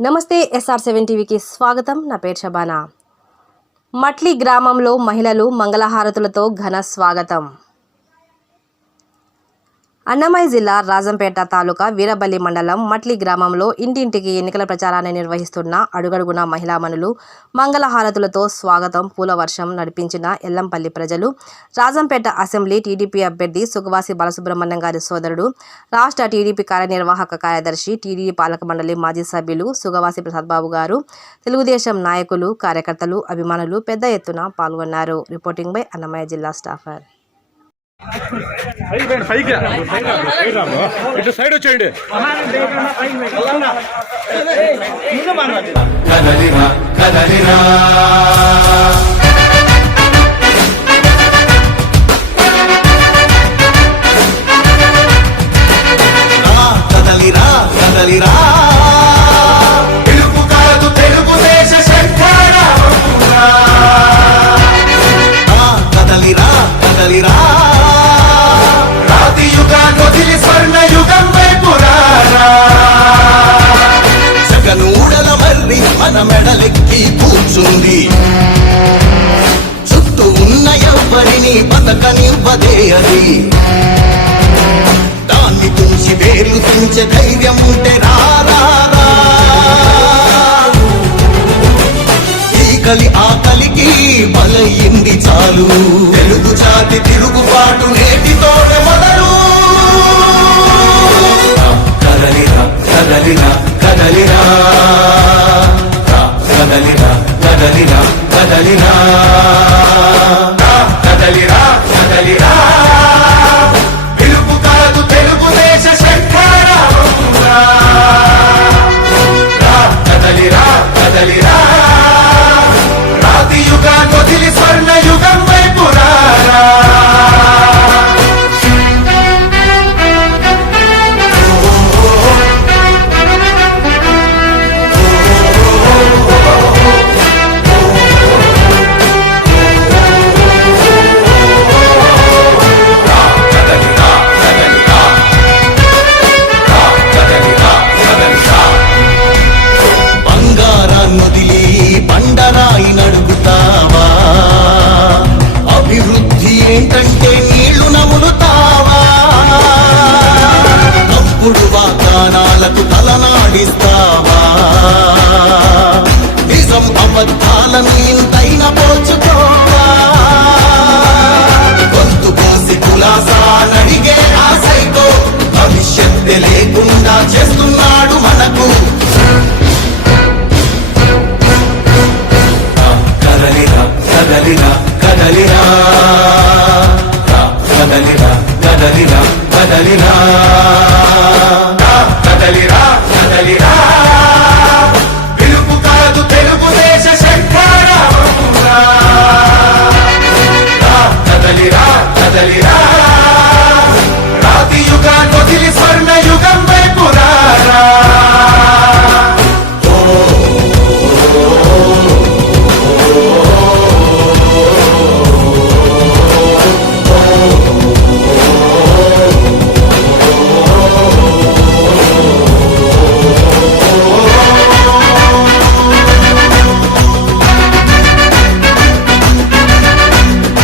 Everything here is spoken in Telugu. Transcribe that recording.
నమస్తే ఎస్ఆర్ సెవెన్ టీవీకి స్వాగతం. నా పేరు షబానా. మట్లి గ్రామంలో మహిళలు మంగళహారతులతో ఘన స్వాగతం. అన్నమయ్య జిల్లా రాజంపేట తాలూకా వీరబల్లి మండలం మట్లి గ్రామంలో ఇంటింటికి ఎన్నికల ప్రచారాన్ని నిర్వహిస్తున్న అడుగడుగున మహిళామణులు మంగళహారతులతో స్వాగతం పూల వర్షం నడిపించిన ఎల్లంపల్లి ప్రజలు. రాజంపేట అసెంబ్లీ టీడీపీ అభ్యర్థి సుగవాసి బాలసుబ్రహ్మణ్యం గారి సోదరుడు రాష్ట్ర టీడీపీ కార్యనిర్వాహక కార్యదర్శి టీడీపీ పాలక మండలి మాజీ సభ్యులు సుగవాసి ప్రసాద్ బాబు గారు తెలుగుదేశం నాయకులు కార్యకర్తలు అభిమానులు పెద్ద ఎత్తున పాల్గొన్నారు. రిపోర్టింగ్ బై అన్నమయ్య జిల్లా స్టాఫర్. పైకి పైకి ఇటు సైడ్ వచ్చేయండి కదలిరా కదలిరా. ఎవ్వరిని బతకనివ్వదే అది. దాన్ని తుంచి వేలు తుంచే ధైర్యం ఉంటే రారా ఈకలి ఆకలికి బలయింది చాలు. తెలుగు జాతి తిరుగుబాటు నేటితోనే మొదలు. కదలిరా కదలిరా కదలిరా కదలిరా కదలిరా కదలిరా ఏంటంటే నీళ్ళు నములుతావా? అప్పుడు వాగ్దానాలకు తలనాడిస్తావా? నిజం అబద్ధాలను ఇంతైన పోచుకోవా? గొంతు కోసి కులాసా నడిగే ఆ భవిష్యత్తు లేకుండా చేస్తా salir